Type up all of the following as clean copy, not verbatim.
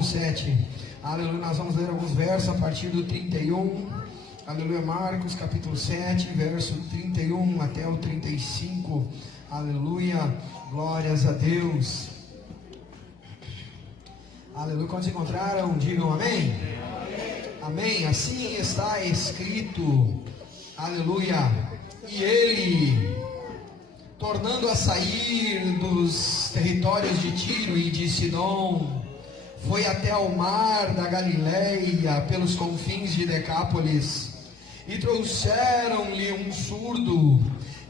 capítulo 7. Aleluia, nós vamos ler alguns versos a partir do 31. Aleluia, Marcos, capítulo 7, verso 31 até o 35. Aleluia, glórias a Deus. Aleluia, quando se encontraram, digam amém. Amém, assim está escrito. Aleluia, e ele, tornando a sair dos territórios de Tiro e de Sidom, foi até ao mar da Galileia, pelos confins de Decápolis, e trouxeram-lhe um surdo,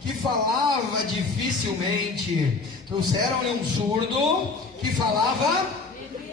que falava dificilmente. Trouxeram-lhe um surdo, que falava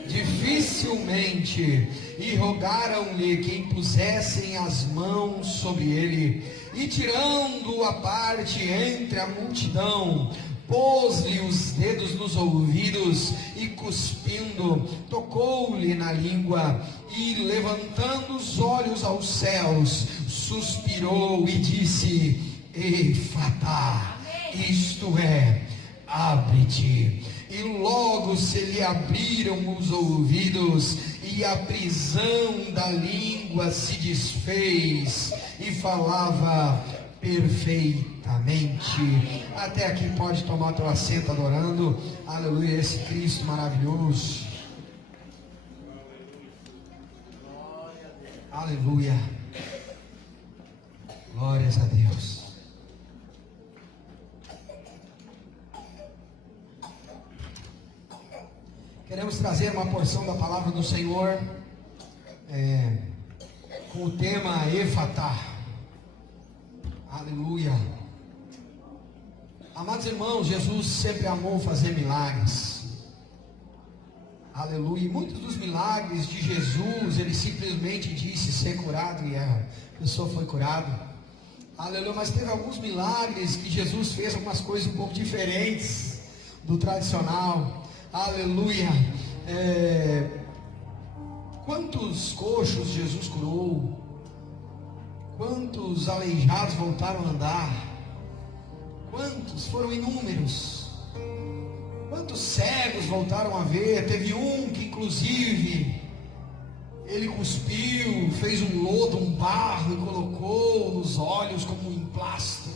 dificilmente, e rogaram-lhe que impusessem as mãos sobre ele, e tirando-o à parte entre a multidão, pôs-lhe os dedos nos ouvidos, e cuspindo, tocou-lhe na língua, e levantando os olhos aos céus, suspirou e disse: Efatá, isto é, abre-te. E logo se lhe abriram os ouvidos, e a prisão da língua se desfez, e falava perfeitamente. Até aqui pode tomar teu assento adorando. Aleluia, esse Cristo maravilhoso. Aleluia. Glórias a Deus. Queremos trazer uma porção da palavra do Senhor com o tema Efatá. Aleluia. Amados irmãos, Jesus sempre amou fazer milagres. Aleluia. E muitos dos milagres de Jesus, ele simplesmente disse ser curado e a pessoa foi curada. Aleluia. Mas teve alguns milagres que Jesus fez algumas coisas um pouco diferentes do tradicional. Aleluia. Quantos coxos Jesus curou? Quantos aleijados voltaram a andar? Quantos? Foram inúmeros. Quantos cegos voltaram a ver? Teve um que inclusive ele cuspiu, fez um lodo, um barro e colocou nos olhos como um emplasto.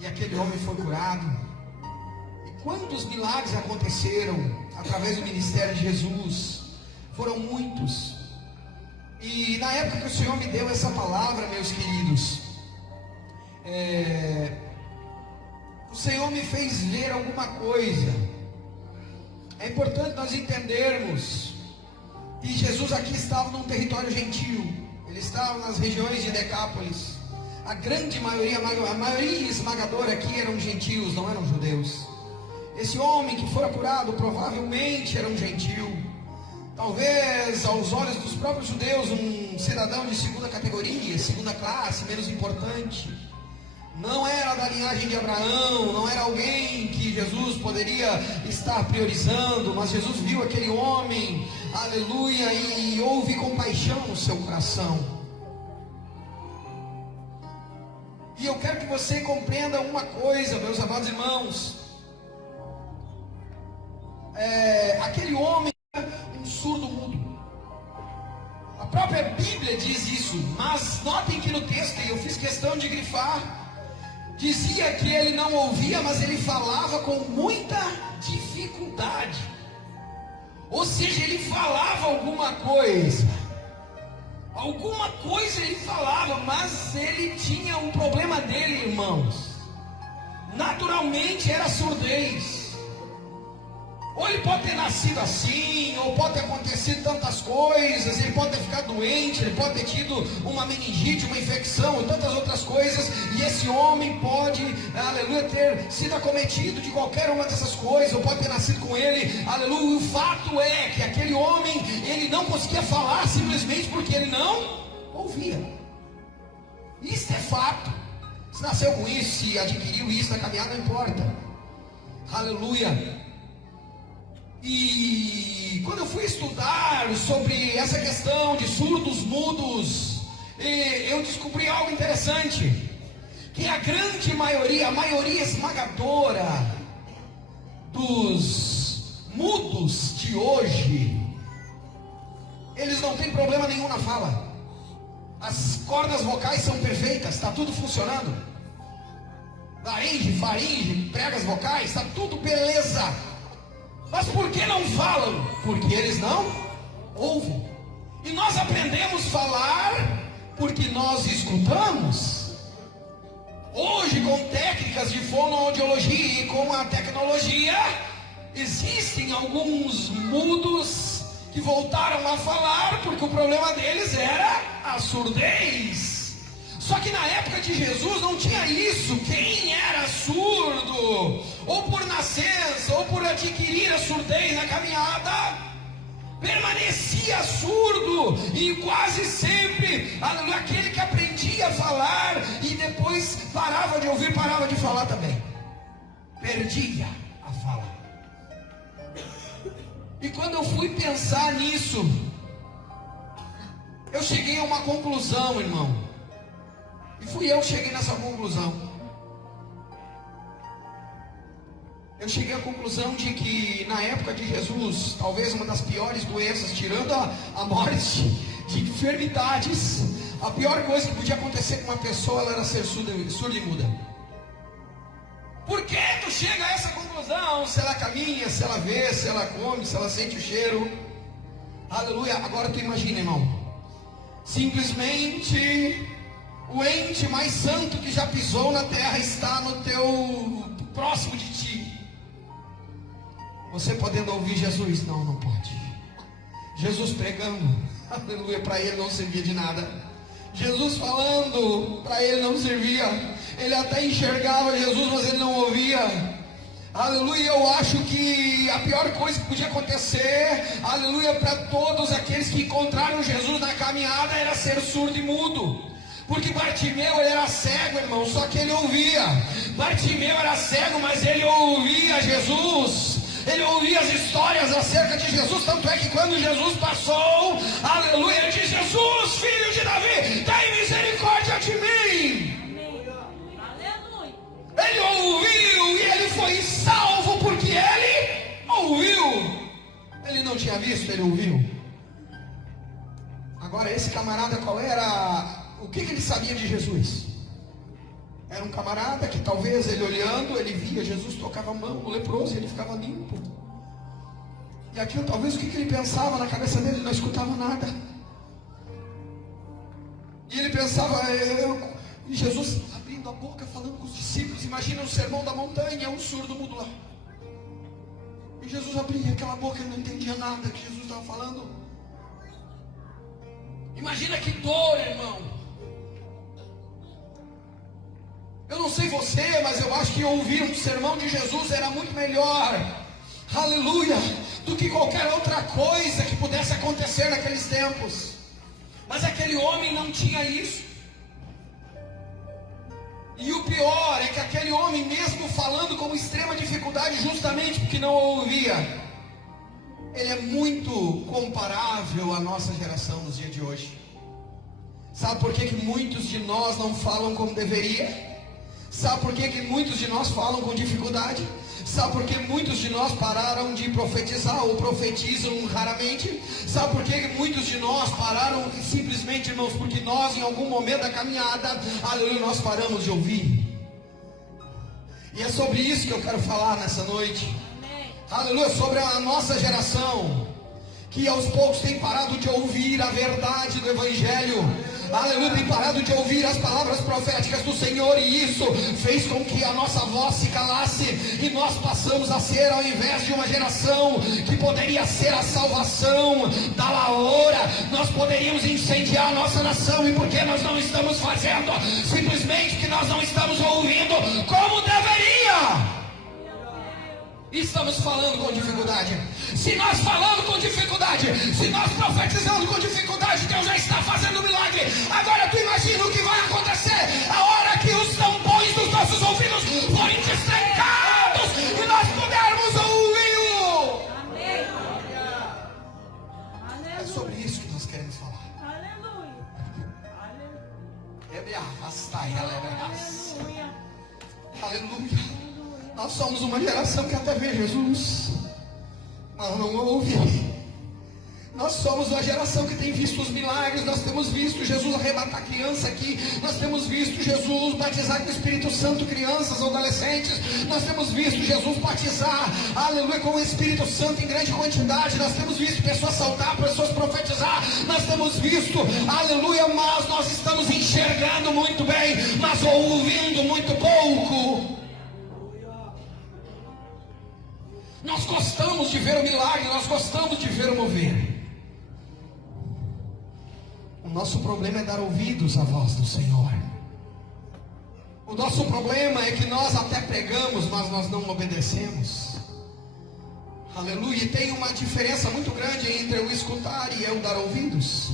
E aquele homem foi curado. Quantos milagres aconteceram através do ministério de Jesus? Foram muitos. E na época que o Senhor me deu essa palavra, meus queridos, o Senhor me fez ver alguma coisa. É importante nós entendermos que Jesus aqui estava num território gentil. Ele estava nas regiões de Decápolis. A grande maioria, a maioria esmagadora aqui eram gentios, não eram judeus. Esse homem que fora curado provavelmente era um gentil, talvez aos olhos dos próprios judeus um cidadão de segunda categoria, segunda classe, menos importante. Não era da linhagem de Abraão, não era alguém que Jesus poderia estar priorizando, mas Jesus viu aquele homem, aleluia, e houve compaixão no seu coração. E eu quero que você compreenda uma coisa, meus amados irmãos. Aquele homem era um surdo mudo. A própria Bíblia diz isso, mas notem que no texto, e eu fiz questão de grifar, dizia que ele não ouvia, mas ele falava com muita dificuldade. Ou seja, ele falava alguma coisa ele falava, mas ele tinha um problema dele, irmãos. Naturalmente era surdez. Ou ele pode ter nascido assim, ou pode ter acontecido tantas coisas, ele pode ter ficado doente, ele pode ter tido uma meningite, uma infecção, e tantas outras coisas, e esse homem pode, aleluia, ter sido acometido de qualquer uma dessas coisas, ou pode ter nascido com ele, aleluia. O fato é que aquele homem, ele não conseguia falar simplesmente porque ele não ouvia. Isso é fato. Se nasceu com isso, se adquiriu isso na caminhada, não importa. Aleluia. E quando eu fui estudar sobre essa questão de surdos, mudos, eu descobri algo interessante, que a grande maioria, a maioria esmagadora dos mudos de hoje, eles não têm problema nenhum na fala. As cordas vocais são perfeitas, está tudo funcionando. Laringe, faringe, pregas vocais, está tudo beleza. Mas por que não falam? Porque eles não ouvem. E nós aprendemos a falar porque nós escutamos. Hoje, com técnicas de fonoaudiologia e com a tecnologia, existem alguns mudos que voltaram a falar porque o problema deles era a surdez. Só que na época de Jesus não tinha isso. Quem era surdo, ou por nascença, ou por adquirir a surdez na caminhada, permanecia surdo. E quase sempre aquele que aprendia a falar e depois parava de ouvir, parava de falar também, perdia a fala. E quando eu fui pensar nisso, eu cheguei a uma conclusão, irmão. E fui eu que cheguei nessa conclusão. Eu cheguei à conclusão de que na época de Jesus, talvez uma das piores doenças, tirando a morte de enfermidades, a pior coisa que podia acontecer com uma pessoa, ela era ser surda e muda. Por que tu chega a essa conclusão? Se ela caminha, se ela vê, se ela come, se ela sente o cheiro. Aleluia. Agora tu imagina, irmão, simplesmente o ente mais santo que já pisou na terra está no teu próximo de ti. Você podendo ouvir Jesus? Não, não pode. Jesus pregando, aleluia, para ele não servia de nada. Jesus falando, para ele não servia. Ele até enxergava Jesus, mas ele não ouvia. Aleluia. Eu acho que a pior coisa que podia acontecer, aleluia, para todos aqueles que encontraram Jesus na caminhada, era ser surdo e mudo. Porque Bartimeu, ele era cego, irmão, só que ele ouvia. Bartimeu era cego, mas ele ouvia Jesus. Ele ouvia as histórias acerca de Jesus. Tanto é que quando Jesus passou, aleluia, ele disse: Jesus, filho de Davi, tem misericórdia de mim. Aleluia. Ele ouviu e ele foi salvo porque ele ouviu. Ele não tinha visto, ele ouviu. Agora esse camarada, qual era... O que ele sabia de Jesus? Era um camarada que talvez ele olhando, ele via Jesus, tocava a mão no leproso e ele ficava limpo. E aquilo talvez o que ele pensava na cabeça dele, ele não escutava nada. E ele pensava, e Jesus abrindo a boca, falando com os discípulos. Imagina o sermão da montanha, um surdo mudo lá. E Jesus abria aquela boca e não entendia nada que Jesus estava falando. Imagina que dor, irmão. Eu não sei você, mas eu acho que ouvir um sermão de Jesus era muito melhor, aleluia, do que qualquer outra coisa que pudesse acontecer naqueles tempos. Mas aquele homem não tinha isso. E o pior é que aquele homem, mesmo falando com extrema dificuldade, justamente porque não ouvia, ele é muito comparável à nossa geração nos dias de hoje. Sabe por que muitos de nós não falam como deveria? Sabe por que muitos de nós falam com dificuldade? Sabe por que muitos de nós pararam de profetizar ou profetizam raramente? Sabe por que muitos de nós pararam simplesmente, irmãos? Porque nós, em algum momento da caminhada, aleluia, nós paramos de ouvir. E é sobre isso que eu quero falar nessa noite. Aleluia, sobre a nossa geração, que aos poucos tem parado de ouvir a verdade do Evangelho. Aleluia, tem parado de ouvir as palavras proféticas do Senhor. E isso fez com que a nossa voz se calasse. E nós passamos a ser, ao invés de uma geração que poderia ser a salvação da lavoura, nós poderíamos incendiar a nossa nação. E por que nós não estamos fazendo? Simplesmente que nós não estamos ouvindo como deveria. Estamos falando com dificuldade. Se nós falamos com dificuldade, se nós profetizamos com dificuldade, Deus já está fazendo um milagre. Agora tu imagina o que vai acontecer a hora que os tampões dos nossos ouvidos forem destrancados e nós pudermos ouvi-lo. Amém. É sobre isso que nós queremos falar. Aleluia. Aleluia. Nós somos uma geração que até vê Jesus. mas não ouve. Nós somos uma geração que tem visto os milagres. Nós temos visto Jesus arrebatar criança aqui. Nós temos visto Jesus batizar com o Espírito Santo crianças, adolescentes. Nós temos visto Jesus batizar, aleluia, com o Espírito Santo em grande quantidade. Nós temos visto pessoas saltar, pessoas profetizar. Nós temos visto, aleluia, mas nós estamos enxergando muito bem, mas ouvindo muito pouco. Nós gostamos de ver o milagre, nós gostamos de ver o mover. O nosso problema é dar ouvidos à voz do Senhor. O nosso problema é que nós até pregamos, mas nós não obedecemos. Aleluia. E tem uma diferença muito grande entre eu escutar e eu dar ouvidos.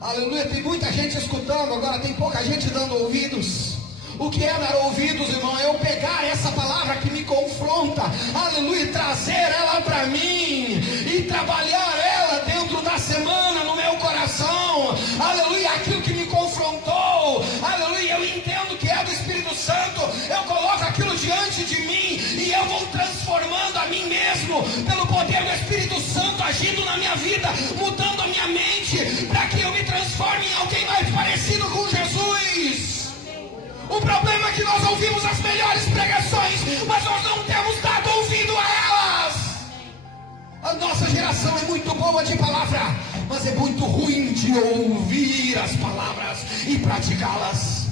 Aleluia. Tem muita gente escutando, agora tem pouca gente dando ouvidos. O que é dar ouvidos, irmão? É eu pegar essa palavra que me confronta, aleluia, e trazer ela para mim, e trabalhar ela dentro da semana, no meu coração, aleluia, aquilo que me confrontou, aleluia, eu entendo que é do Espírito Santo, eu coloco aquilo diante de mim, e eu vou transformando a mim mesmo, pelo poder do Espírito Santo, agindo na minha vida, mudando a minha mente, para que eu me transforme em alguém mais parecido com Jesus. O problema é que nós ouvimos as melhores pregações, mas nós não temos dado ouvido a elas. A nossa geração é muito boa de palavra, mas é muito ruim de ouvir as palavras e praticá-las.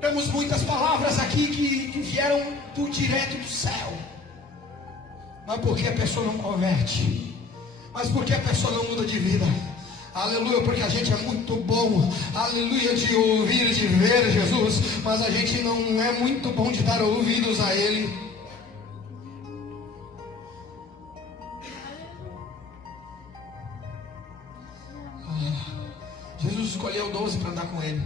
Temos muitas palavras aqui que vieram direto do céu, mas porque a pessoa não converte, mas porque a pessoa não muda de vida. Aleluia, porque a gente é muito bom, aleluia, de ouvir e de ver Jesus, mas a gente não é muito bom de dar ouvidos a Ele. Jesus escolheu 12 para andar com Ele,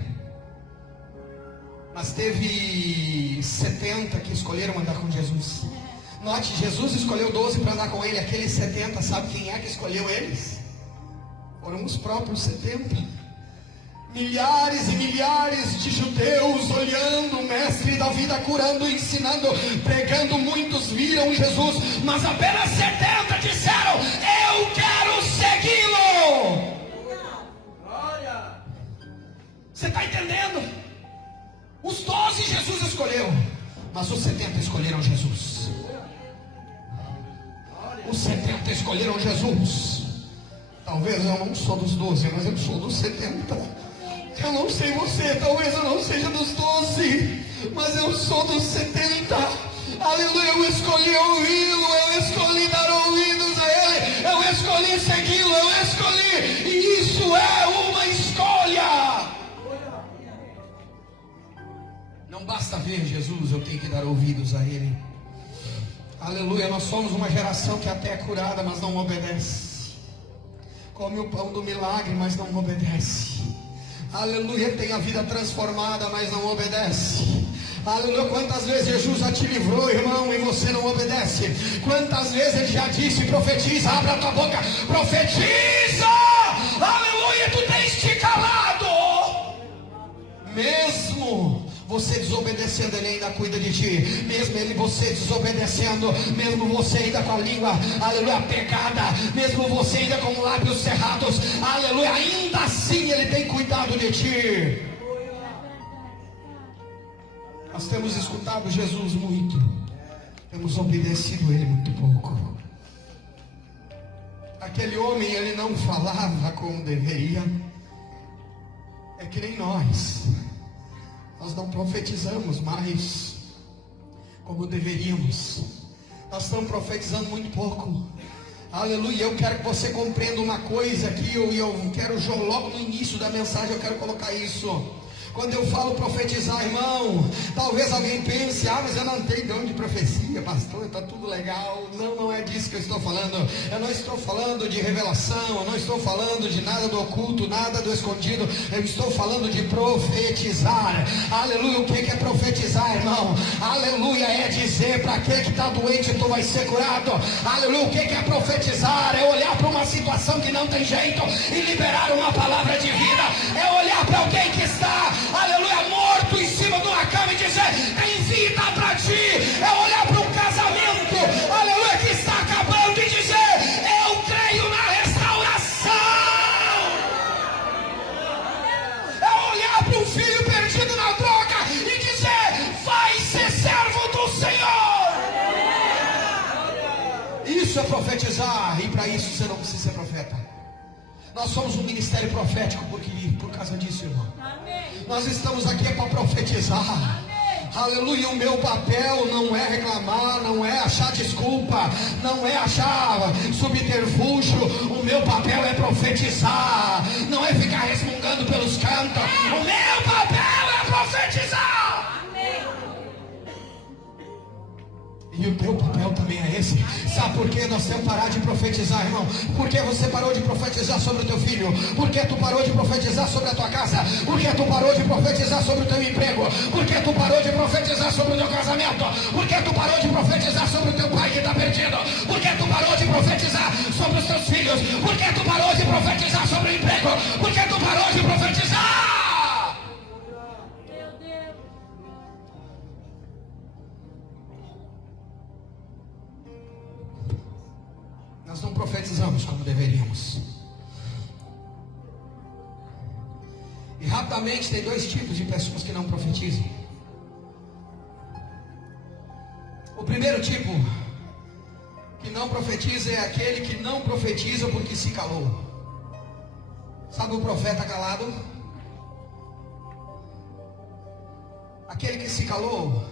mas teve 70 que escolheram andar com Jesus. Note, Jesus escolheu 12 para andar com Ele, aqueles 70, sabe quem é que escolheu eles? Foram os próprios 70. Milhares e milhares de judeus olhando o mestre da vida, curando, ensinando, pregando. Muitos viram Jesus, mas apenas 70 disseram: eu quero segui-lo. Você está entendendo? Os 12 Jesus escolheu, mas os 70 escolheram Jesus. Os 70 escolheram Jesus. Talvez eu não sou dos 12, mas eu sou dos 70. Eu não sei você, talvez eu não seja dos 12, mas eu sou dos 70. Aleluia, eu escolhi ouvi-lo, eu escolhi dar ouvidos a Ele, eu escolhi segui-lo, eu escolhi, e isso é uma escolha. Não basta ver Jesus, eu tenho que dar ouvidos a Ele. Aleluia, nós somos uma geração que até é curada, mas não obedece. Come o pão do milagre, mas não obedece. Aleluia, tem a vida transformada, mas não obedece. Aleluia, quantas vezes Jesus já te livrou, irmão, e você não obedece? Quantas vezes Ele já disse: profetiza, abre a tua boca, profetiza, aleluia, tu tens te calado. Mesmo você desobedecendo, Ele ainda cuida de ti. Mesmo você desobedecendo, mesmo você ainda com a língua, aleluia, pecada, mesmo você ainda com lábios cerrados, aleluia, ainda assim Ele tem cuidado de ti. Nós temos escutado Jesus muito, temos obedecido Ele muito pouco. Aquele homem, ele não falava como deveria. É que nem nós não profetizamos mais como deveríamos. Nós estamos profetizando muito pouco. Aleluia, eu quero que você compreenda uma coisa aqui, eu quero logo no início da mensagem, eu quero colocar isso. Quando eu falo profetizar, irmão, talvez alguém pense: mas eu não tenho dom de profecia, pastor, está tudo legal. Não é disso que eu estou falando. Eu não estou falando de revelação, eu não estou falando de nada do oculto, nada do escondido. Eu estou falando de profetizar. Aleluia, o que é profetizar, irmão? Aleluia, é dizer para aquele que está doente: tu vai ser curado. Aleluia, o que é profetizar? É olhar para uma situação que não tem jeito e liberar uma palavra de vida. É olhar para alguém que está, aleluia, morto em cima de uma cama e dizer: tem vida para ti. É olhar para um casamento, aleluia, que está profetizar, e para isso você não precisa ser profeta. Nós somos um ministério profético por causa disso, irmão. Amém. Nós estamos aqui para profetizar. Amém. Aleluia, o meu papel não é reclamar, não é achar desculpa, não é achar subterfúgio. O meu papel é profetizar, não é ficar resmungando pelos cantos. O meu papel é profetizar. Amém. E o teu papel também é esse. Sabe por que nós temos que parar de profetizar, irmão? Por que você parou de profetizar sobre o teu filho? Por que tu parou de profetizar sobre a tua casa? Por que tu parou de profetizar sobre o teu emprego? Por que tu parou de profetizar sobre o teu casamento? Por que tu parou de profetizar sobre o teu pai que está perdido? Por que tu parou de profetizar sobre os teus filhos? Por que tu parou de profetizar sobre o emprego? Por que tu parou de profetizar? Meu Deus. Nós não profetizamos como deveríamos. E rapidamente tem dois tipos de pessoas que não profetizam. O primeiro tipo que não profetiza é aquele que não profetiza porque se calou. Sabe o profeta calado? Aquele que se calou,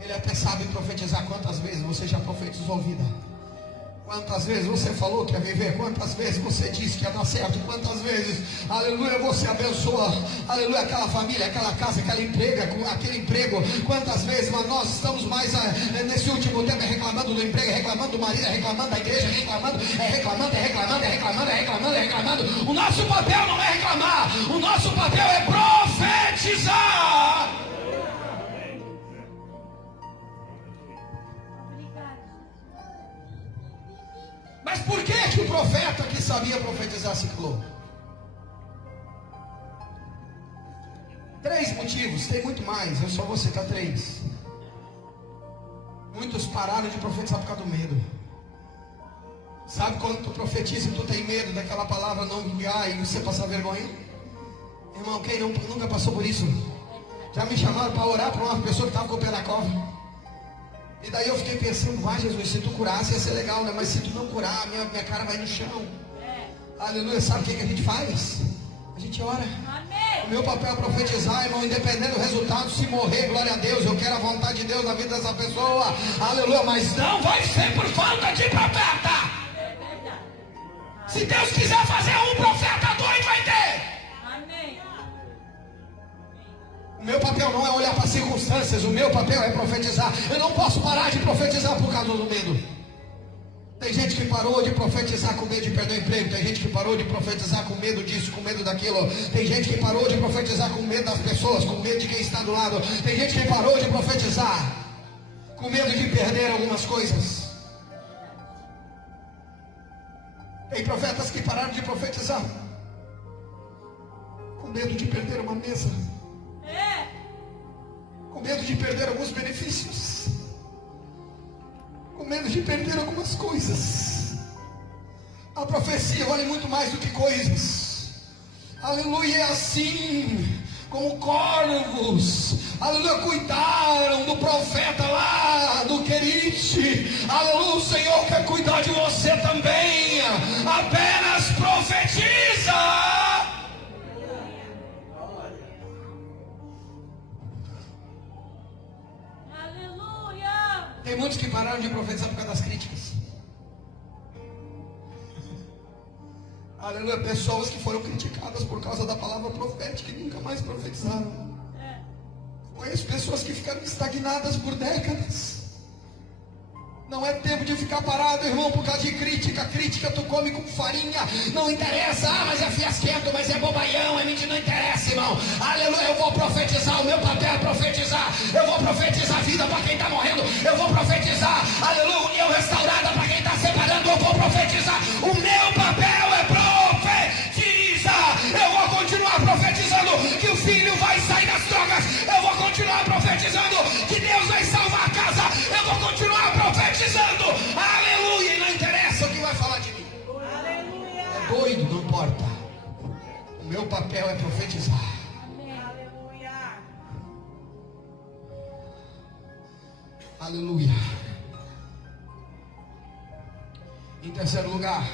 ele até sabe profetizar. Quantas vezes você já profetizou vida? Quantas vezes você falou que ia viver? Quantas vezes você disse que ia dar certo? Quantas vezes, aleluia, você abençoa, aleluia, aquela família, aquela casa, aquele emprego? Quantas vezes, mas nós estamos mais nesse último tempo reclamando do emprego, reclamando do marido, reclamando da igreja, reclamando. O nosso papel não é reclamar, o nosso papel é profetizar. Mas por que o profeta que sabia profetizar se calou? 3 motivos, tem muito mais, eu só vou citar 3. Muitos pararam de profetizar por causa do medo. Sabe quando tu profetiza e tu tem medo daquela palavra não vingar e você passar vergonha? Irmão, quem nunca passou por isso? Já me chamaram para orar para uma pessoa que estava com o pé na cova. E daí eu fiquei pensando, vai Jesus, se tu curasse ia ser legal, né? Mas se tu não curar, minha cara vai no chão. Aleluia, sabe o que a gente faz? A gente ora. Amém. O meu papel é profetizar, irmão, independente do resultado. Se morrer, glória a Deus, eu quero a vontade de Deus na vida dessa pessoa. Aleluia, mas não vai ser por falta de profeta. É verdade. Se Deus quiser fazer um profeta, 2 vai ter. Amém. O meu papel não é olhar para as circunstâncias, o meu papel é profetizar. Eu não posso parar de profetizar por causa do medo. Tem gente que parou de profetizar com medo de perder o emprego. Tem gente que parou de profetizar com medo disso, com medo daquilo. Tem gente que parou de profetizar com medo das pessoas, com medo de quem está do lado. Tem gente que parou de profetizar com medo de perder algumas coisas. Tem profetas que pararam de profetizar com medo de perder uma mesa, com medo de perder alguns benefícios, com medo de perder algumas coisas. A profecia vale muito mais do que coisas. Aleluia, é assim como corvos, aleluia, cuidaram do profeta lá do Querite. Aleluia, o Senhor quer cuidar de você também. Apenas profetiza. Tem muitos que pararam de profetizar por causa das críticas. Aleluia, pessoas que foram criticadas por causa da palavra profética e nunca mais profetizaram. Conheço pessoas que ficaram estagnadas por décadas. Não é tempo de ficar parado, irmão, por causa de crítica. Crítica tu come com farinha, não interessa. Mas é fiasquento, mas é bobaião, é mentira, não interessa, irmão. Aleluia, eu vou profetizar, o meu papel é profetizar. Eu vou profetizar vida para quem está morrendo. Eu vou profetizar, aleluia, união restaurada para quem está separando. Eu vou profetizar, o meu papel é profetizar. Eu vou continuar profetizando que o filho vai sair das drogas. Eu vou continuar profetizando que Deus vai salvar a casa. Eu vou continuar profetizando, aleluia, e não interessa o que vai falar de mim. Aleluia. É doido, não importa. O meu papel é profetizar. Aleluia. Aleluia. Em terceiro lugar,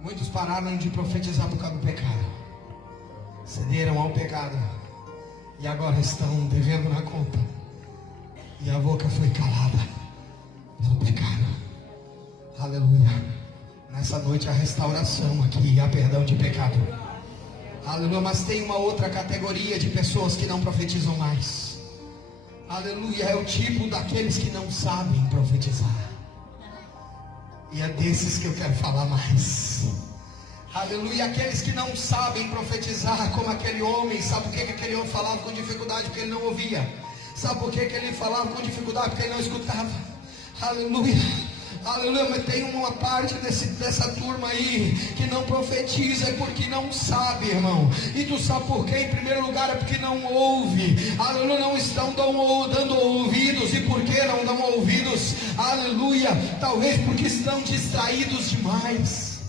muitos pararam de profetizar por causa do pecado. Cederam ao pecado. E agora estão devendo na conta. E a boca foi calada pelo pecado. Aleluia. Nessa noite há restauração aqui, há perdão de pecado. Aleluia. Mas tem uma outra categoria de pessoas que não profetizam mais. Aleluia. É o tipo daqueles que não sabem profetizar. E é desses que eu quero falar mais. Aleluia. Aqueles que não sabem profetizar como aquele homem. Sabe por que aquele homem falava com dificuldade? Porque ele não ouvia. Sabe por que ele falava com dificuldade? Porque ele não escutava. Aleluia. Aleluia, mas tem uma parte dessa turma aí que não profetiza, é porque não sabe, irmão. E tu sabe por quê? Em primeiro lugar é porque não ouve. Aleluia, não estão dando ouvidos. E por que não dão ouvidos? Aleluia, talvez porque estão distraídos demais.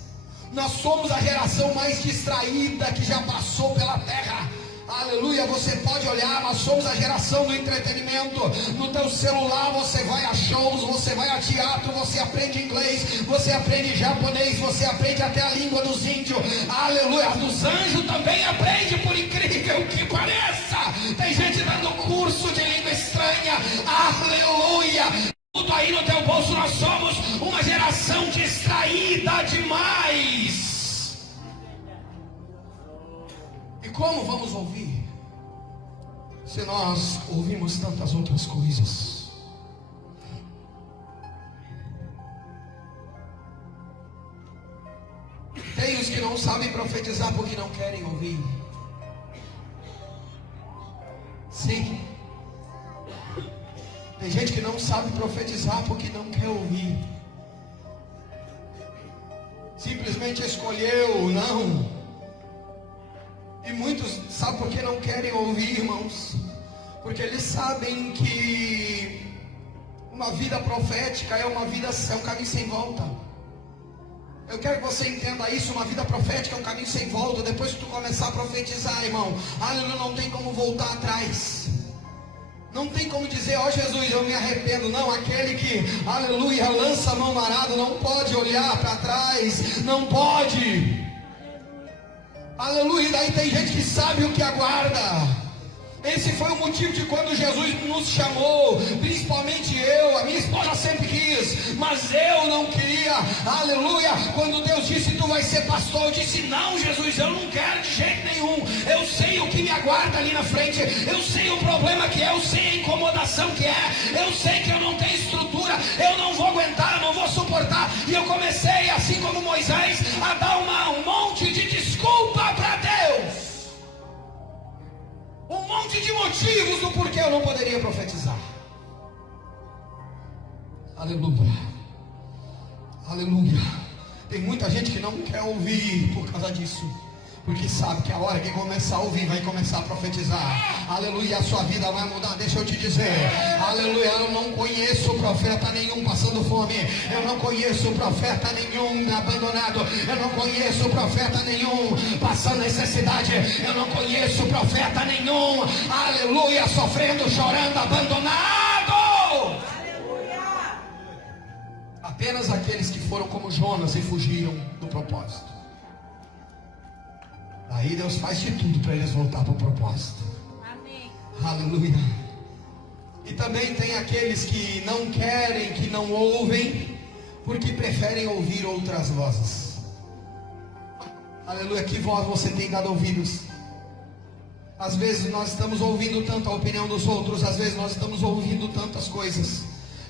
Nós somos a geração mais distraída que já passou pela terra. Aleluia, você pode olhar, nós somos a geração do entretenimento. No teu celular você vai a shows, você vai a teatro, você aprende inglês, você aprende japonês, você aprende até a língua dos índios. Aleluia, dos anjos também aprende, por incrível que pareça. Tem gente dando curso de língua estranha. Aleluia. Tudo aí no teu bolso. Nós somos uma geração distraída demais. E como vamos ouvir se nós ouvimos tantas outras coisas? Tem os que não sabem profetizar porque não querem ouvir. Sim. Tem gente que não sabe profetizar porque não quer ouvir. Simplesmente escolheu não. E muitos sabem por que não querem ouvir, irmãos? Porque eles sabem que uma vida profética é um caminho sem volta. Eu quero que você entenda isso. Uma vida profética é um caminho sem volta. Depois que tu começar a profetizar, irmão, aleluia, não tem como voltar atrás. Não tem como dizer, ó Jesus, eu me arrependo. Não, aquele que, aleluia, lança a mão no arado não pode olhar para trás. Não pode. Aleluia, e daí tem gente que sabe o que aguarda. Esse foi o motivo de quando Jesus nos chamou, principalmente eu, a minha esposa sempre quis, mas eu não queria. Aleluia, quando Deus disse, tu vai ser pastor, eu disse, não Jesus, eu não quero de jeito nenhum. Eu sei o que me aguarda ali na frente, eu sei o problema que é, eu sei a incomodação que é, eu sei que eu não tenho estrutura, eu não vou aguentar, eu não vou suportar. E eu comecei, assim como Moisés, a dar um monte de desculpa para Deus. Um monte de motivos do porquê eu não poderia profetizar. Aleluia. Aleluia. Tem muita gente que não quer ouvir por causa disso. Porque sabe que a hora que começar a ouvir, vai começar a profetizar. Aleluia, a sua vida vai mudar. Deixa eu te dizer. Aleluia, eu não conheço profeta nenhum passando fome. Eu não conheço profeta nenhum abandonado. Eu não conheço profeta nenhum passando necessidade. Eu não conheço profeta nenhum, aleluia, sofrendo, chorando, abandonado. Aleluia. Apenas aqueles que foram como Jonas e fugiram do propósito. Aí Deus faz de tudo para eles voltar para o propósito. Amém. Aleluia. E também tem aqueles que não querem, que não ouvem, porque preferem ouvir outras vozes. Aleluia. Que voz você tem dado ouvidos? Às vezes nós estamos ouvindo tanto a opinião dos outros, às vezes nós estamos ouvindo tantas coisas.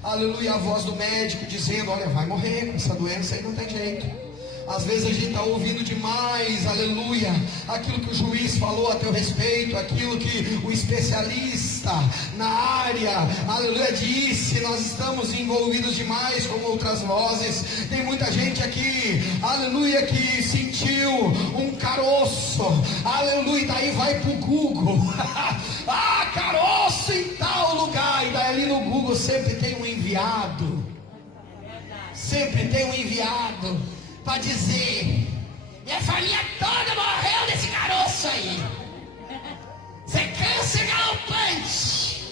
Aleluia. A voz do médico dizendo, olha, vai morrer com essa doença aí, não tem jeito. Às vezes a gente está ouvindo demais, aleluia, aquilo que o juiz falou a teu respeito, aquilo que o especialista na área, aleluia, disse. Nós estamos envolvidos demais com outras vozes. Tem muita gente aqui, aleluia, que sentiu um caroço, aleluia, e daí vai para o Google, ah, caroço em tal lugar, e daí ali no Google sempre tem um enviado, sempre tem um enviado para dizer, minha família toda morreu desse caroço aí. Isso é câncer galopante.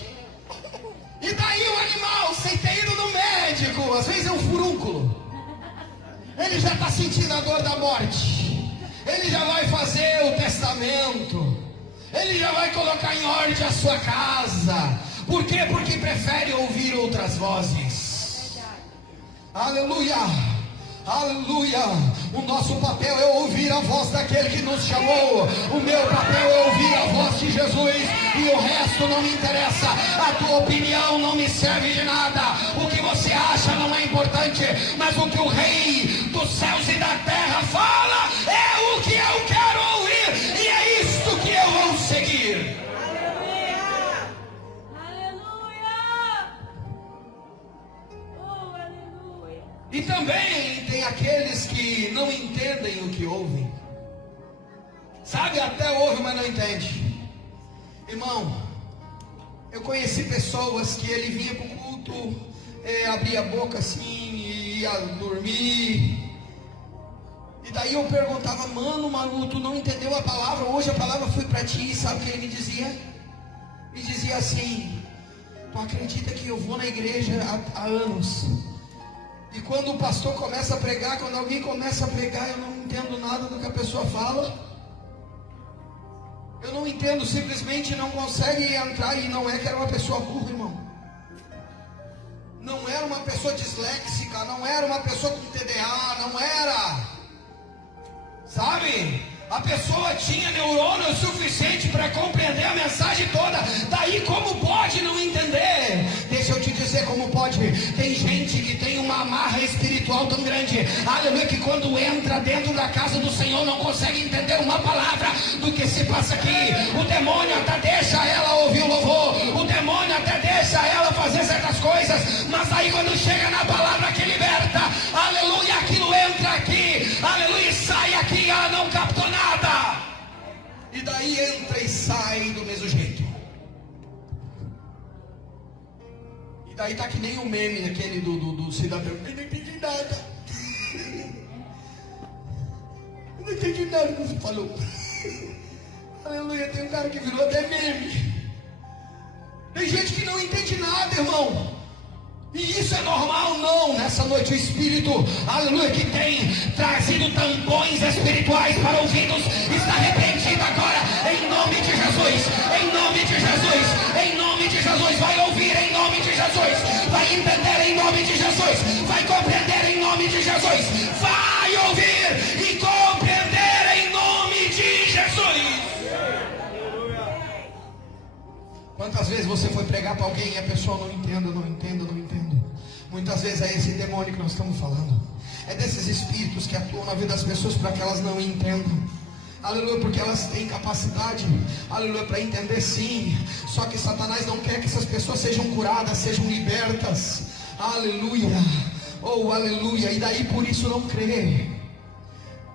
E daí o animal, sem ter ido no médico, às vezes é um furúnculo. Ele já está sentindo a dor da morte. Ele já vai fazer o testamento. Ele já vai colocar em ordem a sua casa. Por quê? Porque prefere ouvir outras vozes. Aleluia. Aleluia. O nosso papel é ouvir a voz daquele que nos chamou. O meu papel é ouvir a voz de Jesus. E o resto não me interessa. A tua opinião não me serve de nada. O que você acha não é importante. Mas o que o Rei dos céus e da terra fala é o que eu quero ouvir. E é isto que eu vou seguir. Aleluia. Aleluia. Oh, aleluia. E também tem aqueles que não entendem o que ouvem. Sabe, até ouve, mas não entende. Irmão, eu conheci pessoas que ele vinha para o culto, abria a boca assim e ia dormir. E daí eu perguntava, mano, tu não entendeu a palavra? Hoje a palavra foi para ti. Sabe o que ele me dizia? Me dizia assim: tu acredita que eu vou na igreja há anos? E quando o pastor começa a pregar, quando alguém começa a pregar, eu não entendo nada do que a pessoa fala. Eu não entendo, simplesmente não consegue entrar. E não é que era uma pessoa burra, irmão. Não era uma pessoa disléxica, não era uma pessoa com TDA, não era. Sabe? A pessoa tinha neurônio suficiente para compreender a mensagem toda. Daí como pode não entender? Deixa eu te dizer como pode. Tem gente que tem uma amarra espiritual tão grande, aleluia, que quando entra dentro da casa do Senhor não consegue entender uma palavra do que se passa aqui. O demônio até deixa ela ouvir o louvor, o demônio até deixa ela fazer certas coisas, mas aí quando chega na palavra que liberta, aleluia, aquilo entra aqui, aleluia, e sai aqui, ela não captou nada. E daí entra e sai do mesmo jeito. E daí tá que nem o meme aquele do cidadão. Eu não entendi nada. Eu não entendi nada que você falou. Aleluia, tem um cara que virou até meme. Tem gente que não entende nada, irmão. E isso é normal? Não. Nessa noite o Espírito, aleluia, que tem trazido tampões espirituais para ouvidos, está repreendido agora, em nome de Jesus, em nome de Jesus, em nome de Jesus. Vai ouvir em nome de Jesus, vai entender em nome de Jesus, vai compreender em nome de Jesus, vai ouvir e compreender em nome de Jesus. Quantas vezes você foi pregar para alguém e a pessoa não entende, não entende, não entende? Muitas vezes é esse demônio que nós estamos falando. É desses espíritos que atuam na vida das pessoas para que elas não entendam. Aleluia, porque elas têm capacidade, aleluia, para entender sim. Só que Satanás não quer que essas pessoas sejam curadas, sejam libertas. Aleluia, oh aleluia. E daí por isso não crê.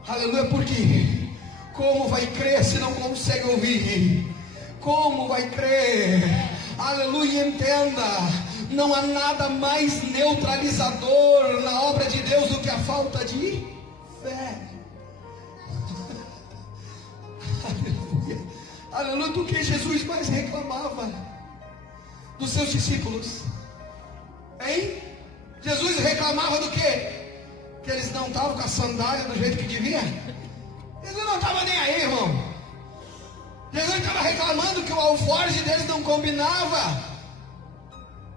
Aleluia, porque como vai crer se não consegue ouvir? Como vai crer? Aleluia, entenda. Não há nada mais neutralizador na obra de Deus do que a falta de fé. Aleluia. Aleluia, do que Jesus mais reclamava dos seus discípulos? Hein? Jesus reclamava do quê? Que eles não estavam com a sandália do jeito que devia? Jesus não estava nem aí, irmão. Jesus estava reclamando que o alforje deles não combinava.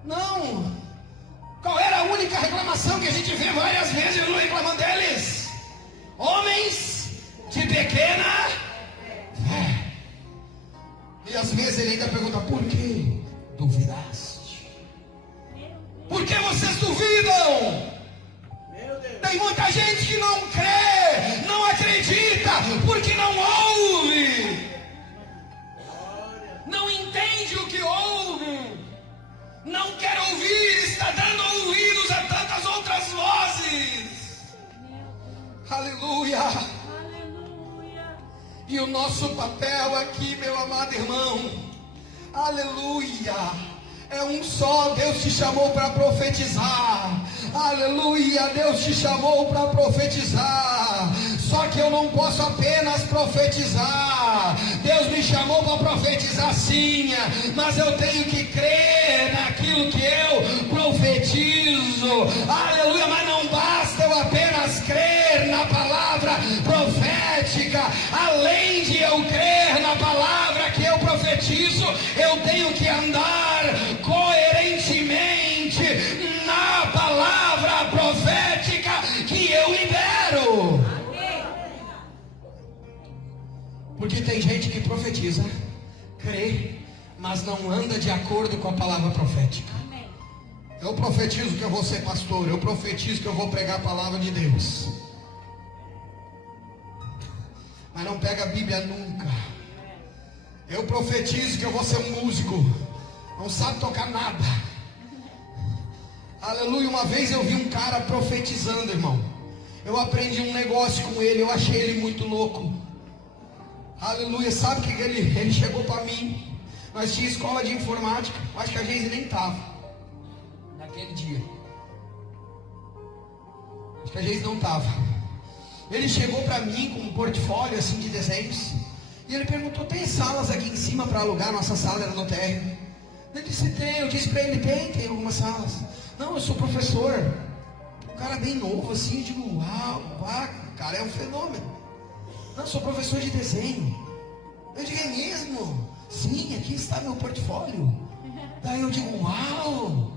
Não. Qual era a única reclamação que a gente vê várias vezes Jesus reclamando deles? Homens de pequena fé. E às vezes ele ainda pergunta: por que duvidaste? Por que vocês duvidam? Tem muita gente que não crê, não acredita, porque não ouve, não entende o que ouve, não quer ouvir, está dando ouvidos a tantas outras vozes. Aleluia. Aleluia. E o nosso papel aqui, meu amado irmão, aleluia, é um só. Deus te chamou para profetizar. Aleluia, Deus te chamou para profetizar. Só que eu não posso apenas profetizar. Deus me chamou para profetizar sim, mas eu tenho que crer naquilo que eu profetizo. Aleluia, mas não basta eu apenas crer. eu crer na palavra que eu profetizo, eu tenho que andar coerentemente na palavra profética que eu libero. Porque tem gente que profetiza, crê, mas não anda de acordo com a palavra profética. Eu profetizo que eu vou ser pastor, eu profetizo que eu vou pregar a palavra de Deus, mas não pega a Bíblia nunca. Eu profetizo que eu vou ser um músico, não sabe tocar nada. Aleluia. Uma vez eu vi um cara profetizando, irmão. Eu aprendi um negócio com ele, eu achei ele muito louco. Aleluia. Sabe o que ele chegou para mim? Nós tínhamos escola de informática, acho que a Geise nem estava naquele dia. Acho que a Geise não estava. Ele chegou para mim com um portfólio assim de desenhos. E ele perguntou: tem salas aqui em cima para alugar? Nossa sala era no térreo. Eu disse: tem. Eu disse para ele: tem algumas salas. Não, eu sou professor. Um cara bem novo assim. Eu digo: uau, o cara é um fenômeno. Não, eu sou professor de desenho. Eu digo: é mesmo? Sim, aqui está meu portfólio. Daí eu digo: uau,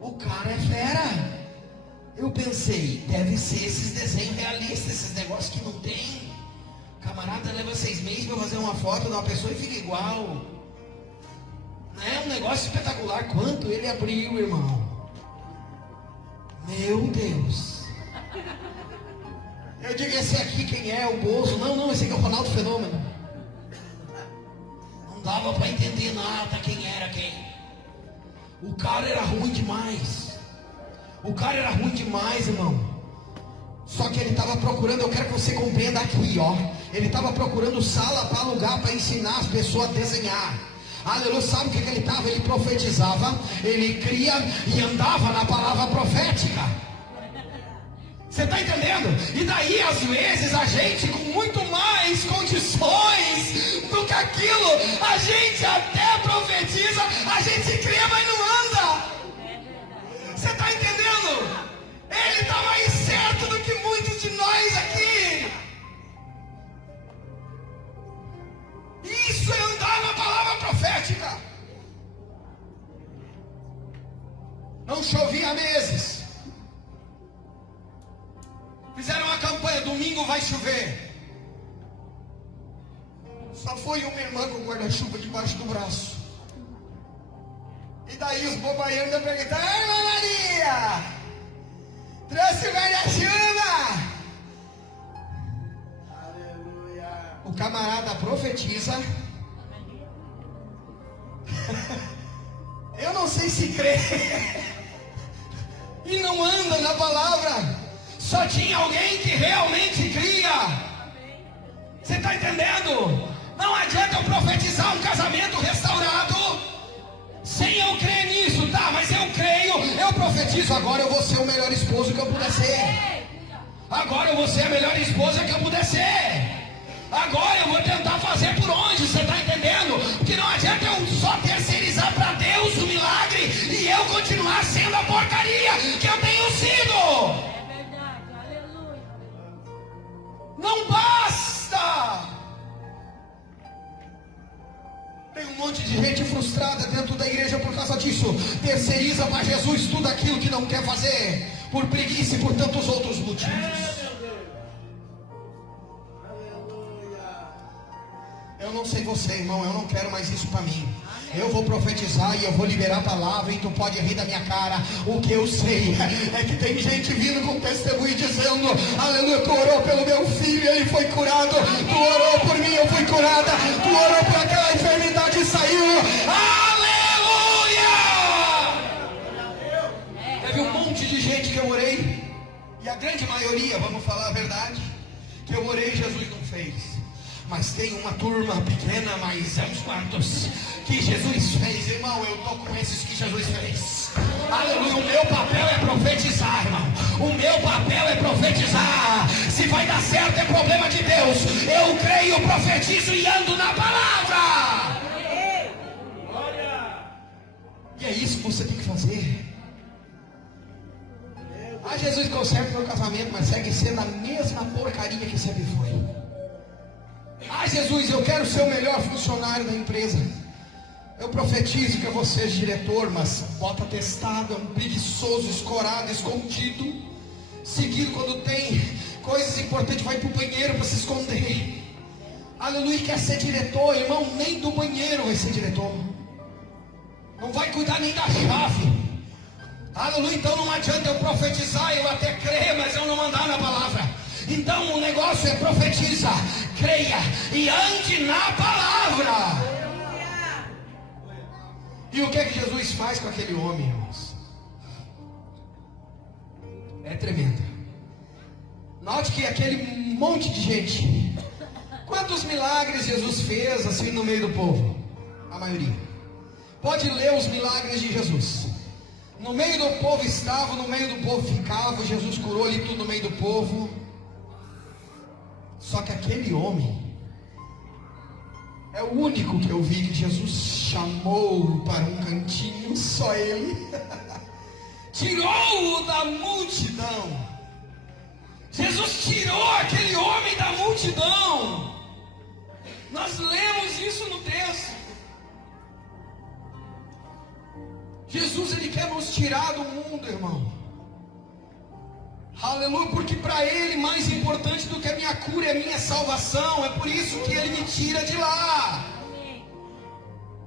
o cara é fera. Eu pensei: deve ser esses desenhos realistas, esses negócios que não tem. Camarada leva 6 meses para fazer uma foto de uma pessoa e fica igual. É um negócio espetacular. Quanto ele abriu, irmão. Meu Deus. Eu digo: esse aqui quem é? O Bozo? Não, esse aqui é o Ronaldo Fenômeno. Não dava para entender nada quem era quem. O cara era ruim demais. O cara era ruim demais, irmão. Só que ele estava procurando, eu quero que você compreenda aqui, ó. Ele estava procurando sala para alugar, para ensinar as pessoas a desenhar. Aleluia. Sabe o que ele estava? Ele profetizava, ele cria e andava na palavra profética. Você está entendendo? E daí às vezes a gente com muito mais condições do que aquilo, a gente até profetiza, a gente crê, mas não anda. Você está entendendo? Ele está mais certo do que muitos de nós aqui. Isso é andar na palavra profética. Não chovia há meses. Fizeram uma campanha: domingo vai chover. Só foi uma irmã com guarda-chuva debaixo do braço. E daí os bobaianos perguntaram: ai, irmã Maria, trouxe guarda-chuva? Aleluia. O camarada profetiza. Eu não sei se crê. E não anda na palavra. Só tinha alguém que realmente cria. Você está entendendo? Não adianta eu profetizar um casamento restaurado sem eu crer nisso, tá? Mas eu creio, eu profetizo: agora eu vou ser o melhor esposo que eu puder ser. Agora eu vou ser a melhor esposa que eu puder ser. Agora eu vou tentar fazer por onde, você está entendendo? Porque não adianta eu só terceirizar para Deus o milagre e eu continuar sendo a porcaria que eu tenho sido. É verdade, aleluia. Não basta. Tem um monte de gente frustrada dentro da igreja por causa disso. Terceiriza para Jesus tudo aquilo que não quer fazer, por preguiça e por tantos outros motivos. Eu não sei você, irmão, eu não quero mais isso para mim. Eu vou profetizar e eu vou liberar a palavra, e tu pode rir da minha cara. O que eu sei é que tem gente vindo com testemunho dizendo: aleluia, tu orou pelo meu filho, ele foi curado. Tu orou por mim, eu fui curada. Tu orou por aquela enfermidade e saiu. Aleluia! Teve um monte de gente que eu orei, e a grande maioria, vamos falar a verdade, que eu orei e Jesus não fez. Mas tem uma turma pequena, mas é uns quantos que Jesus fez, irmão. Eu estou com esses que Jesus fez. Aleluia. O meu papel é profetizar, irmão. O meu papel é profetizar. Se vai dar certo é problema de Deus. Eu creio, profetizo e ando na palavra. E é isso que você tem que fazer. Ah, Jesus conserta o meu casamento, mas segue sendo a mesma porcaria que sempre foi. Ah, Jesus, eu quero ser o melhor funcionário da empresa. Eu profetizo que eu vou ser diretor, mas bota atestado, é um preguiçoso, escorado, escondido. Seguido, quando tem coisas importantes, vai para o banheiro para se esconder. Aleluia, quer ser diretor, irmão, nem do banheiro vai ser diretor. Não vai cuidar nem da chave. Aleluia, então não adianta eu profetizar, eu até creio, mas eu não andar na palavra. Então o negócio é profetiza, creia e ande na palavra. E o que é que Jesus faz com aquele homem, irmãos? É tremendo. Note que aquele monte de gente, quantos milagres Jesus fez assim no meio do povo? A maioria. Pode ler os milagres de Jesus. No meio do povo estava, no meio do povo ficava. Jesus curou ali tudo no meio do povo. Só que aquele homem é o único que eu vi que Jesus chamou para um cantinho, só ele. Tirou-o da multidão. Jesus tirou aquele homem da multidão. Nós lemos isso no texto. Jesus, ele quer nos tirar do mundo, irmão. Aleluia, porque para ele mais importante do que a minha cura é a minha salvação. É por isso que ele me tira de lá.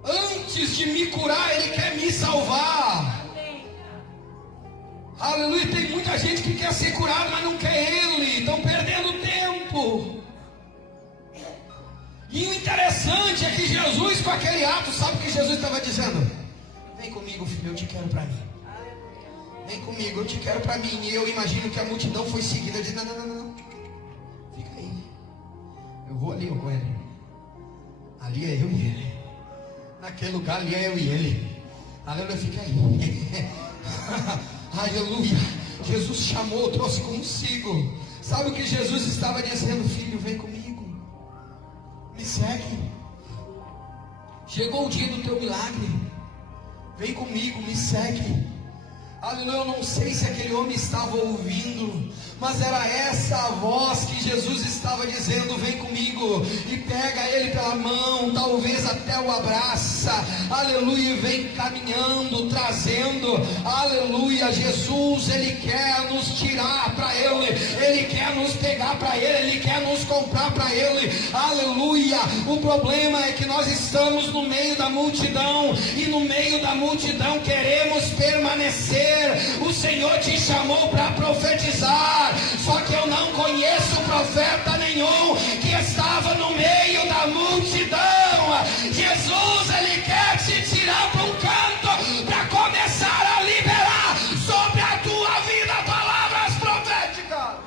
Antes de me curar, ele quer me salvar. Aleluia, tem muita gente que quer ser curado, mas não quer ele. Estão perdendo tempo. E o interessante é que Jesus, com aquele ato, sabe o que Jesus estava dizendo? Vem comigo, filho, eu te quero para mim. Vem comigo, eu te quero para mim. E eu imagino que a multidão foi seguida. Eu disse, não. Fica aí. Eu vou ali com ele. Ali é eu e ele. Naquele lugar ali é eu e ele. Aleluia, fica aí. Aleluia. Jesus chamou, trouxe consigo. Sabe o que Jesus estava dizendo? Filho, vem comigo. Me segue. Chegou o dia do teu milagre. Vem comigo, me segue. Aleluia, eu não sei se aquele homem estava ouvindo, mas era essa a voz que Jesus estava dizendo: vem comigo. E pega ele pela mão, talvez até o abraça. Aleluia, e vem caminhando, trazendo. Aleluia, Jesus, ele quer nos tirar para ele. Ele quer nos pegar para ele. Ele quer nos comprar para ele. Aleluia. O problema é que nós estamos no meio da multidão, e no meio da multidão queremos permanecer. O Senhor te chamou para profetizar, só que eu não conheço profeta nenhum que estava no meio da multidão. Jesus, ele quer te tirar para um canto para começar a liberar sobre a tua vida palavras proféticas.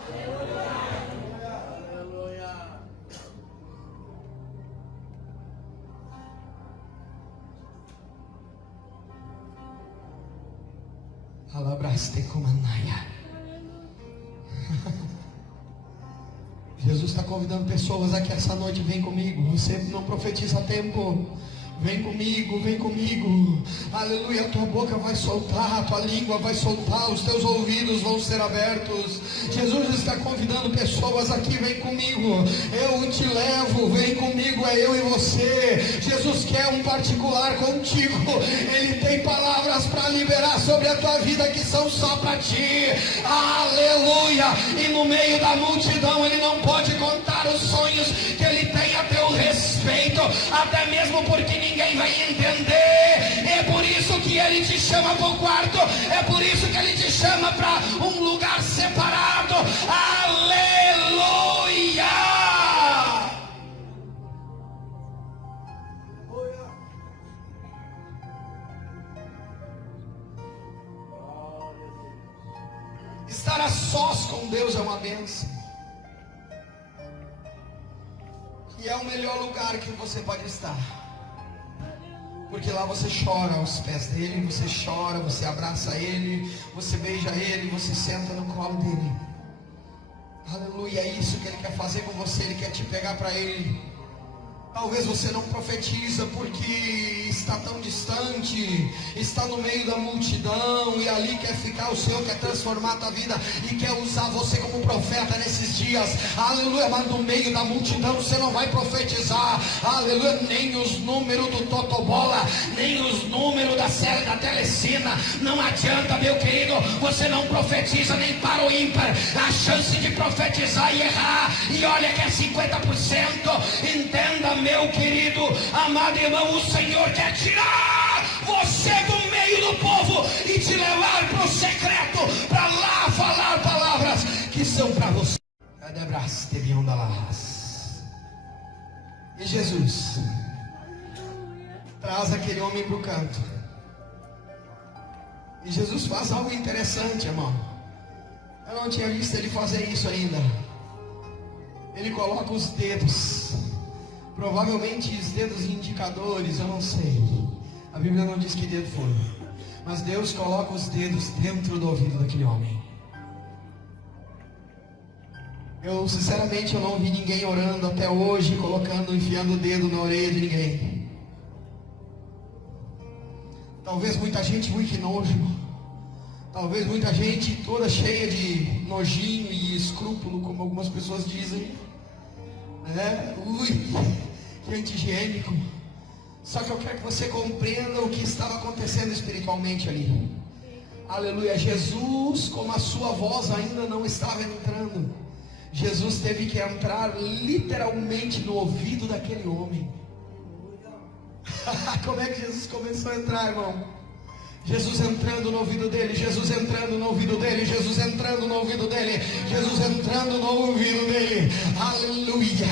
Alabraste como Anaia. Jesus está convidando pessoas aqui essa noite. Vem comigo. Você não profetiza a tempo. Vem comigo, vem comigo. Aleluia, a tua boca vai soltar, a tua língua vai soltar, os teus ouvidos vão ser abertos. Jesus está convidando pessoas aqui. Vem comigo, eu te levo. Vem comigo, é eu e você. Jesus quer um particular contigo. Ele tem palavras para liberar sobre a tua vida que são só para ti. Aleluia. E no meio da multidão ele não pode contar os sonhos que ele tem a teu respeito, até mesmo porque ninguém vai entender. É por isso que ele te chama para o quarto. É por isso que ele te chama para um lugar separado. Aleluia. Estar a sós com Deus é uma bênção. E é o melhor lugar que você pode estar. Porque lá você chora aos pés dele, você chora, você abraça ele, você beija ele, você senta no colo dele. Aleluia, é isso que ele quer fazer com você. Ele quer te pegar para ele. Talvez você não profetiza porque está tão distante, está no meio da multidão e ali quer ficar. O Senhor quer transformar a tua vida e quer usar você como profeta nesses dias, aleluia. Mas no meio da multidão você não vai profetizar, aleluia, nem os números do Totobola, nem os números da série da Telecina. Não adianta, meu querido, você não profetiza nem para o ímpar. A chance de profetizar e errar, e olha que é 50%. Entenda, meu querido, amado irmão, o Senhor quer tirar você do meio do povo e te levar para o secreto, para lá falar palavras que são para você. E Jesus traz aquele homem para o canto. E Jesus faz algo interessante, irmão. Eu não tinha visto ele fazer isso ainda. Ele coloca os dedos, provavelmente os dedos indicadores, eu não sei. A Bíblia não diz que dedo foi, mas Deus coloca os dedos dentro do ouvido daquele homem. Eu sinceramente eu não vi ninguém orando até hoje, enfiando o dedo na orelha de ninguém. Talvez muita gente muito que nojo. Talvez muita gente toda cheia de nojinho e escrúpulo, como algumas pessoas dizem. Que anti-higiênico. Só que eu quero que você compreenda o que estava acontecendo espiritualmente ali. Aleluia. Jesus, como a sua voz ainda não estava entrando, Jesus teve que entrar literalmente no ouvido daquele homem. Como é que Jesus começou a entrar, irmão? Jesus entrando no ouvido dele, Jesus entrando no ouvido dele, Jesus entrando no ouvido dele, Jesus entrando no ouvido dele, aleluia.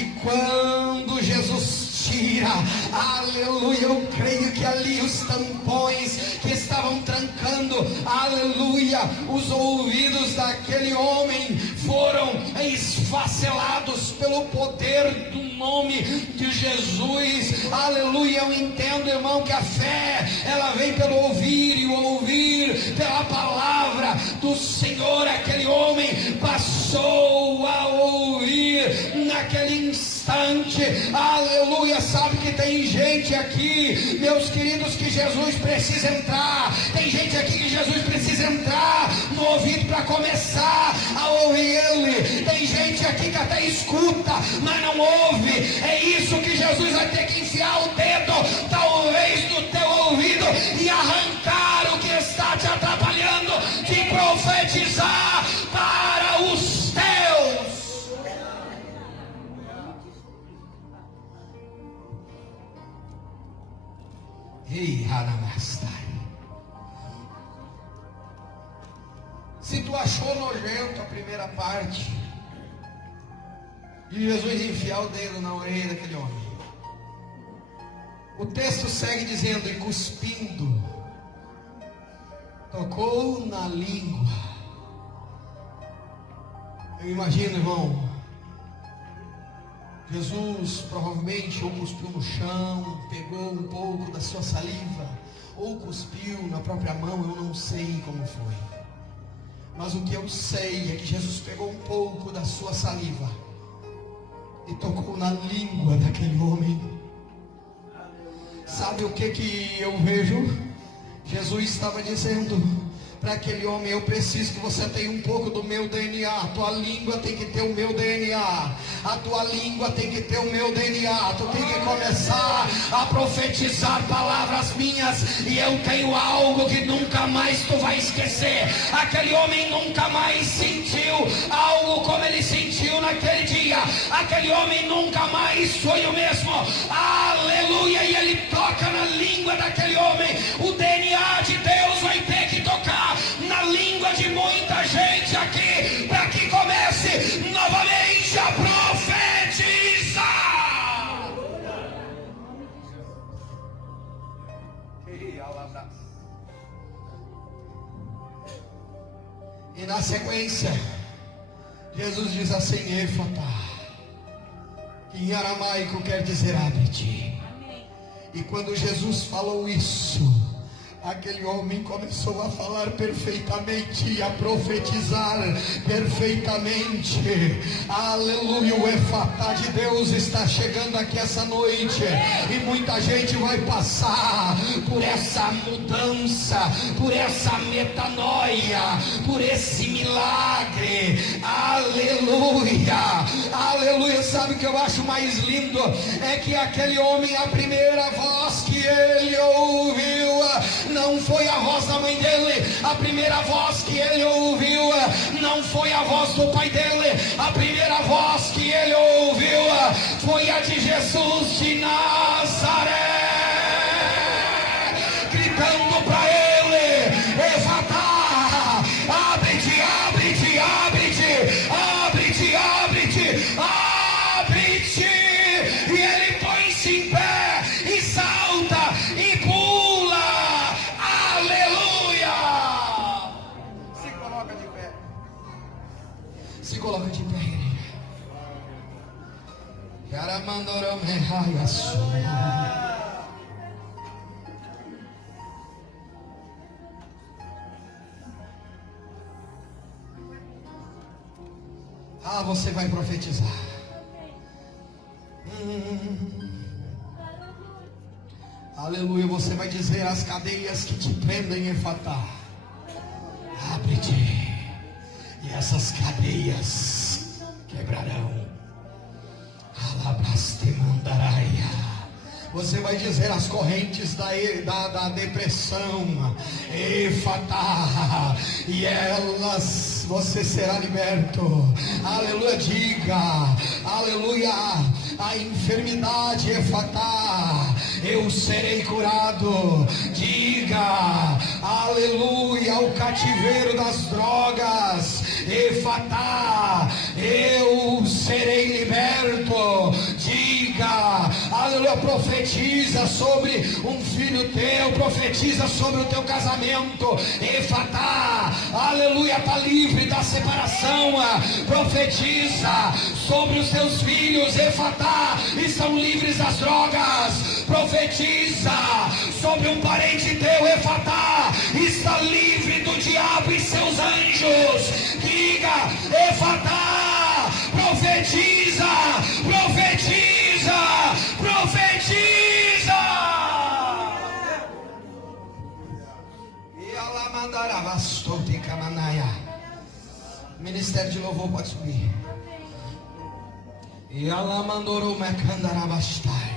E quando Jesus tira, aleluia, eu creio que ali os tampões que estavam trancando, aleluia, os ouvidos daquele homem foram esfacelados pelo poder do nome de Jesus, aleluia. Eu entendo, irmão, que a fé, ela vem pelo ouvir, e o ouvir pela palavra do Senhor. Aquele homem passou a ouvir naquele instante, aleluia. Sabe que tem gente aqui, meus queridos, que Jesus precisa entrar. Tem gente aqui que Jesus precisa entrar no ouvido para começar a ouvir Ele. Tem gente aqui que até escuta, mas não ouve. É isso que Jesus vai ter que enfiar o dedo, talvez, no teu ouvido e arrancar o que está te atrapalhando de profetizar para os teus. Ei, Hanamastai. Se tu achou nojento a primeira parte, e Jesus enfiar o dedo na orelha daquele homem, o texto segue dizendo: e cuspindo, tocou na língua. Eu imagino, irmão, Jesus provavelmente ou cuspiu no chão, pegou um pouco da sua saliva, ou cuspiu na própria mão, eu não sei como foi. Mas o que eu sei é que Jesus pegou um pouco da sua saliva e tocou na língua daquele homem. Sabe o que eu vejo? Jesus estava dizendo para aquele homem: eu preciso que você tenha um pouco do meu DNA. A tua língua tem que ter o meu DNA. A tua língua tem que ter o meu DNA. Tu tem que começar a profetizar palavras minhas, e eu tenho algo que nunca mais tu vai esquecer. Aquele homem nunca mais sentiu algo como ele sentiu naquele dia. Aquele homem nunca mais foi o mesmo. Aleluia. E ele toca na língua daquele homem. O DNA de Deus vai ter que tocar na língua de muita gente aqui, para que comece novamente a profetizar. E na sequência, Jesus diz assim: Éfata, que em aramaico quer dizer abre-te. E quando Jesus falou isso, Aquele homem começou a falar perfeitamente e a profetizar perfeitamente. Aleluia, o Efatá de Deus está chegando aqui essa noite. E muita gente vai passar por essa mudança, por essa metanoia, por esse milagre. Aleluia, aleluia. Sabe o que eu acho mais lindo? É que aquele homem, a primeira voz que ele ouviu não foi a voz da mãe dele. A primeira voz que ele ouviu não foi a voz do pai dele. A primeira voz que ele ouviu foi a de Jesus de Nazaré, gritando para ele: Efatá, abre-te, abre-te, abre-te, abre-te, abre-te, abre-te. E ele põe-se em pé e salta e pula. Aleluia! Se coloca de pé. Se coloca de pé, igreja. Ah, você vai profetizar. Aleluia, você vai dizer: as cadeias que te prendem, Efatá, abre-te, e essas cadeias quebrarão. Alabastemandaraia. Você vai dizer: as correntes da depressão, Efatá, e elas, você será liberto. Aleluia, diga, aleluia, a enfermidade, Efatá, eu serei curado. Diga, aleluia, o cativeiro das drogas, Efatá, eu serei liberto. Diga, aleluia, profetiza sobre um filho teu, profetiza sobre o teu casamento, Efatá, aleluia, está livre da separação. Profetiza sobre os teus filhos, Efatá, estão livres das drogas. Profetiza sobre um parente teu, Efatá, está livre do diabo e seus anjos. Diga, Efatá, profetiza, profetiza, profetiza. E ela mandará bastou de camanaia. Ministério de louvor pode subir. E ela mandou o mecandarabastai.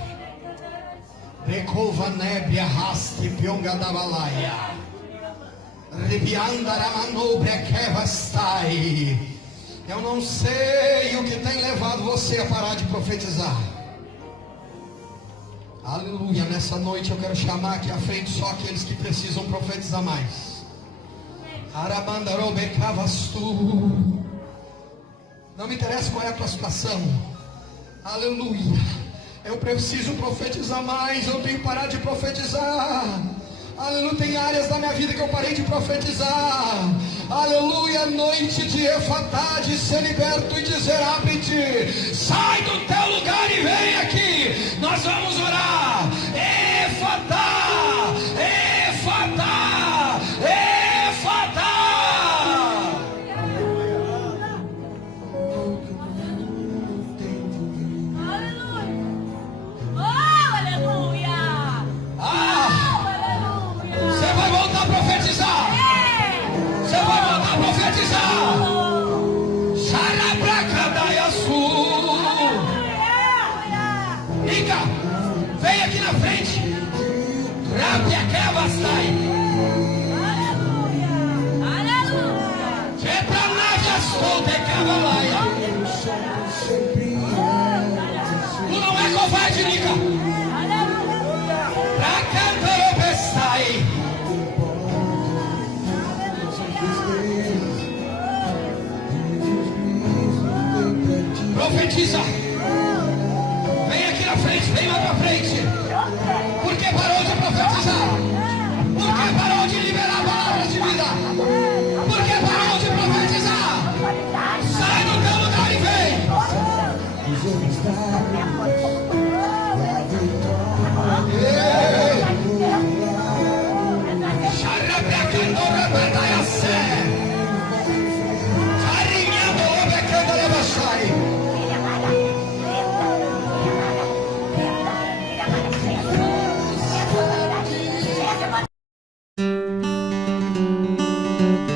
Recova nebia raste pionga da balaia. Ribiandaramano brequevastai. Eu não sei o que tem levado você a parar de profetizar. Aleluia, nessa noite eu quero chamar aqui à frente só aqueles que precisam profetizar mais. Arabandarobecavastu. Não me interessa qual é a tua situação. Aleluia, eu preciso profetizar mais. Eu tenho que parar de profetizar. Aleluia, tem áreas da minha vida que eu parei de profetizar. Aleluia, noite de Efatá, de ser liberto e dizer: abre-te, sai do teu lugar e vem aqui. Nós vamos orar. Efatá, Efatá, Efatá. Você vai voltar a profetizar. Você vai voltar a profetizar. Xarabracadaiaçu. Liga, vem aqui na frente. Rabiacavastai. Aleluia. Aleluia. Quebra-navias-tote-cavalaia. Tu não é covarde, Liga. Racantarobestai. Profetiza. Vem aqui na frente, vem lá pra frente. Por que parou de profetizar? Por que parou de liberar? Deus.